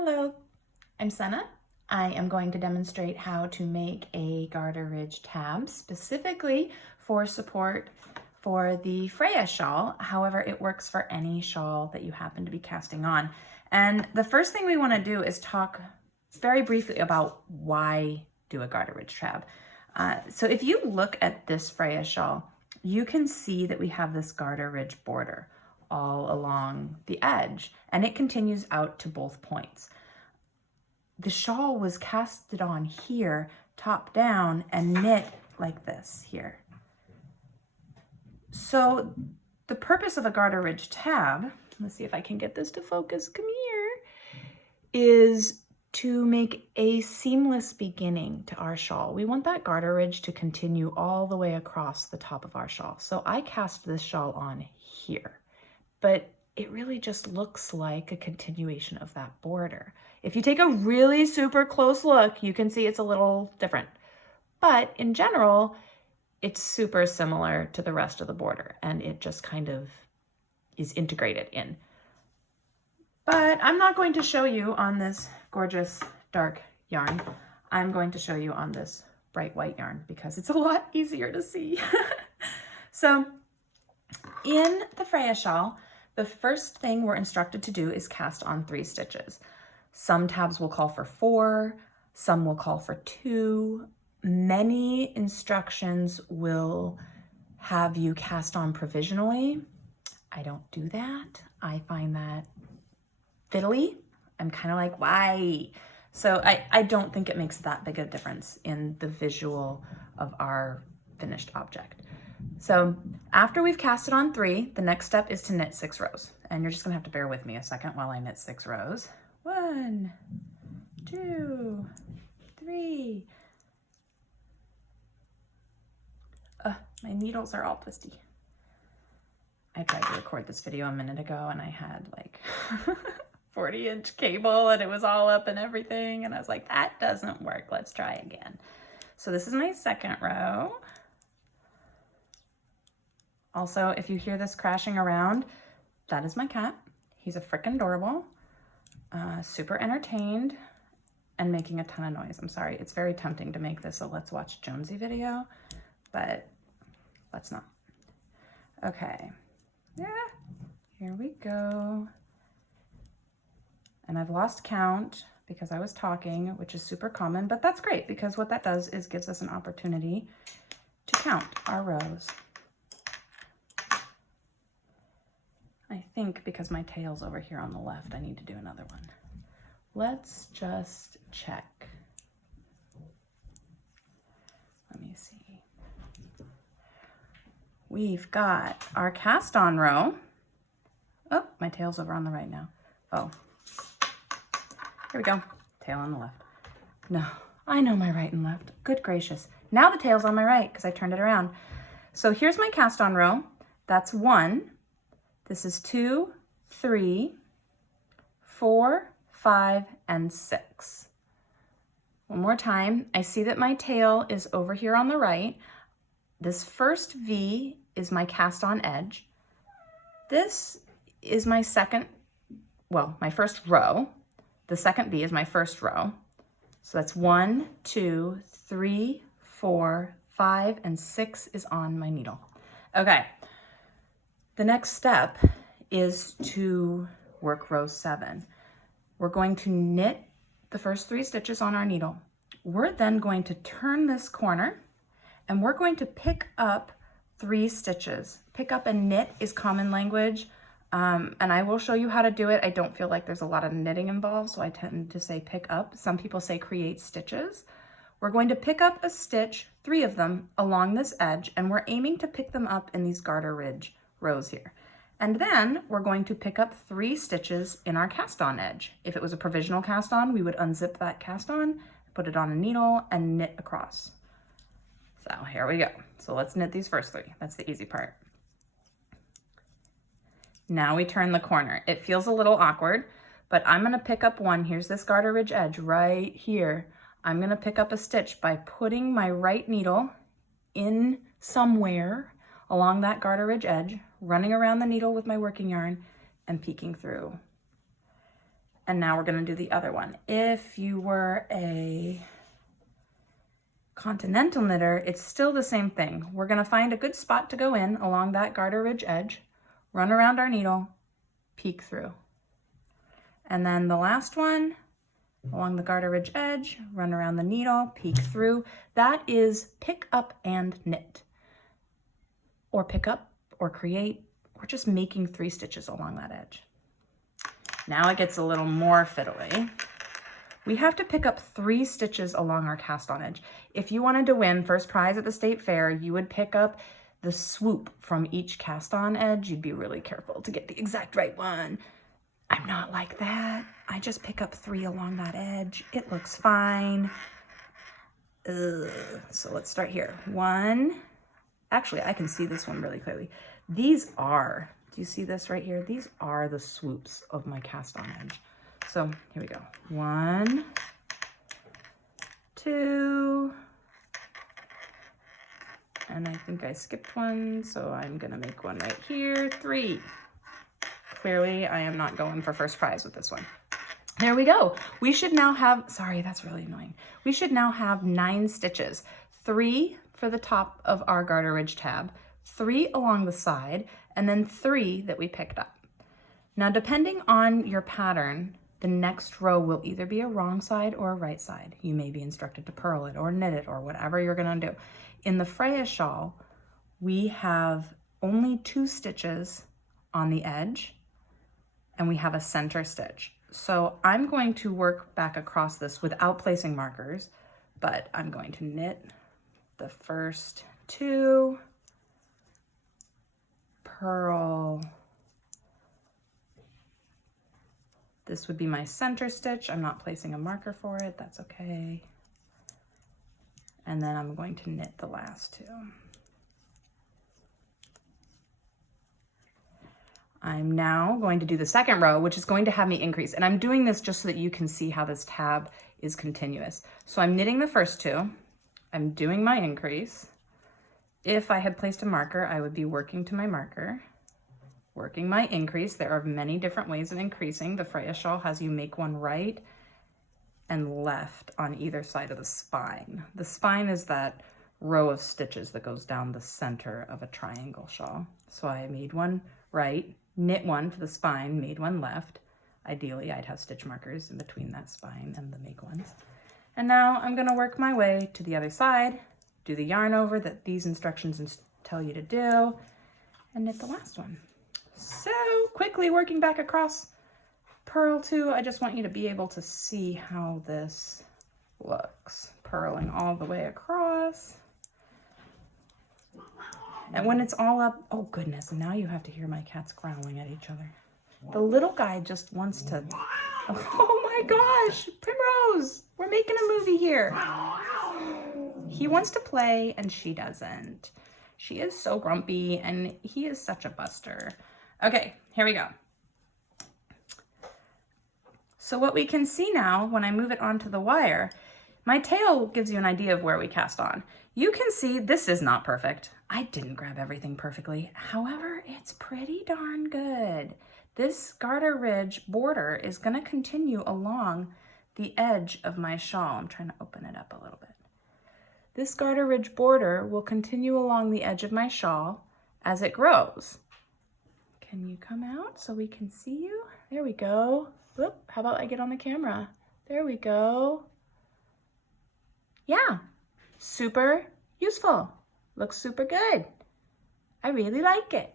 Hello, I'm Senna. I am going to demonstrate how to make a Gargter Ridge tab specifically for support for the Freia Shawl. However, it works for any shawl that you happen to be casting on. And the first thing we want to do is talk very briefly about why do a Gargter Ridge tab. So if you look at this Freia Shawl, you can see that we have this Gargter Ridge border all along the edge, and it continues out to both points. The shawl was casted on here, top down, and knit like this here. So the purpose of a Gargter Ridge tab, let's see if I can get this to focus, come here, is to make a seamless beginning to our shawl. We want that Gargter Ridge to continue all the way across the top of our shawl. So I cast this shawl on here, but it really just looks like a continuation of that border. If you take a really super close look, you can see it's a little different. But in general, it's super similar to the rest of the border, and it just kind of is integrated in. But I'm not going to show you on this gorgeous dark yarn. I'm going to show you on this bright white yarn because it's a lot easier to see. So in the Freia Shawl, the first thing we're instructed to do is cast on 3 stitches. Some tabs will call for 4, some will call for 2. Many instructions will have you cast on provisionally. I don't do that. I find that fiddly. I'm kind of like, why? So I don't think it makes that big a difference in the visual of our finished object. So after we've casted on 3, the next step is to knit 6 rows. And you're just gonna have to bear with me a second while I knit 6 rows. 1, 2, 3. My needles are all twisty. I tried to record this video a minute ago and I had like 40-inch cable and it was all up and everything. And I was like, that doesn't work. Let's try again. So this is my 2nd row. Also, if you hear this crashing around, that is my cat. He's a frickin' adorable, super entertained, and making a ton of noise. I'm sorry, it's very tempting to make this a Let's Watch Jonesy video, but let's not. Okay, yeah, here we go. And I've lost count because I was talking, which is super common, but that's great because what that does is gives us an opportunity to count our rows. I think because my tail's over here on the left, I need to do another one. Let's just check. Let me see. We've got our cast on row. Oh, my tail's over on the right now. Oh, here we go. Tail on the left. No, I know my right and left. Good gracious. Now the tail's on my right because I turned it around. So here's my cast on row. That's 1. This is 2, 3, 4, 5, and 6. One more time. I see that my tail is over here on the right. This first V is my cast on edge. This is my my first row. The second V is my first row. So that's 1, 2, 3, 4, 5, and 6 is on my needle. Okay. The next step is to work row 7. We're going to knit the first 3 stitches on our needle. We're then going to turn this corner and we're going to pick up 3 stitches. Pick up and knit is common language, and I will show you how to do it. I don't feel like there's a lot of knitting involved, so I tend to say pick up. Some people say create stitches. We're going to pick up a stitch, 3 of them, along this edge, and we're aiming to pick them up in these Gargter Ridge rows here. And then we're going to pick up 3 stitches in our cast on edge. If it was a provisional cast on, we would unzip that cast on, put it on a needle, and knit across. So here we go. So let's knit these first 3. That's the easy part. Now we turn the corner. It feels a little awkward, but I'm gonna pick up 1. Here's this Gargter Ridge edge right here. I'm gonna pick up a stitch by putting my right needle in somewhere along that Gargter Ridge edge, running around the needle with my working yarn and peeking through. And now we're gonna do the other one. If you were a continental knitter, it's still the same thing. We're gonna find a good spot to go in along that garter ridge edge, run around our needle, peek through. And then the last one, along the garter ridge edge, run around the needle, peek through. That is pick up and knit. Or pick up, or create. We're just making 3 stitches along that edge. Now it gets a little more fiddly. We have to pick up 3 stitches along our cast on edge. If you wanted to win first prize at the state fair, you would pick up the swoop from each cast on edge. You'd be really careful to get the exact right one. I'm not like that. I just pick up 3 along that edge. It looks fine. So let's start here. 1. Actually, I can see this one really clearly. These are, do you see this right here? These are the swoops of my cast on edge. So here we go. 1, 2, and I think I skipped one, so I'm gonna make one right here. 3. Clearly, I am not going for first prize with this one. There we go. We should now have, sorry, that's really annoying. We should now have 9 stitches. 3 for the top of our Gargter Ridge tab, 3 along the side, and then 3 that we picked up. Now, depending on your pattern, the next row will either be a wrong side or a right side. You may be instructed to purl it or knit it or whatever you're gonna do. In the Freia Shawl, we have only 2 stitches on the edge, and we have a center stitch. So I'm going to work back across this without placing markers, but I'm going to knit the first 2, purl. This would be my center stitch. I'm not placing a marker for it, that's okay. And then I'm going to knit the last 2. I'm now going to do the second row, which is going to have me increase. And I'm doing this just so that you can see how this tab is continuous. So I'm knitting the first 2. I'm doing my increase. If I had placed a marker, I would be working to my marker, working my increase. There are many different ways of increasing. The Freia Shawl has you make one right and left on either side of the spine. The spine is that row of stitches that goes down the center of a triangle shawl. So I made one right, knit one for the spine, made one left. Ideally, I'd have stitch markers in between that spine and the make ones. And now I'm gonna work my way to the other side, do the yarn over that these instructions tell you to do, and knit the last one. So quickly working back across, purl 2. I just want you to be able to see how this looks. Purling all the way across. And when it's all up, oh goodness, now you have to hear my cats growling at each other. The little guy just wants to, oh my gosh, Primrose, we're making a movie here. He wants to play and she doesn't. She is so grumpy and he is such a buster. Okay, here we go. So what we can see now when I move it onto the wire, my tail gives you an idea of where we cast on. You can see this is not perfect. I didn't grab everything perfectly. However, it's pretty darn good. This Gargter Ridge border is gonna continue along the edge of my shawl. I'm trying to open it up a little bit. This Gargter Ridge border will continue along the edge of my shawl as it grows. Can you come out so we can see you? There we go. Whoop, how about I get on the camera? There we go. Yeah, super useful. Looks super good. I really like it.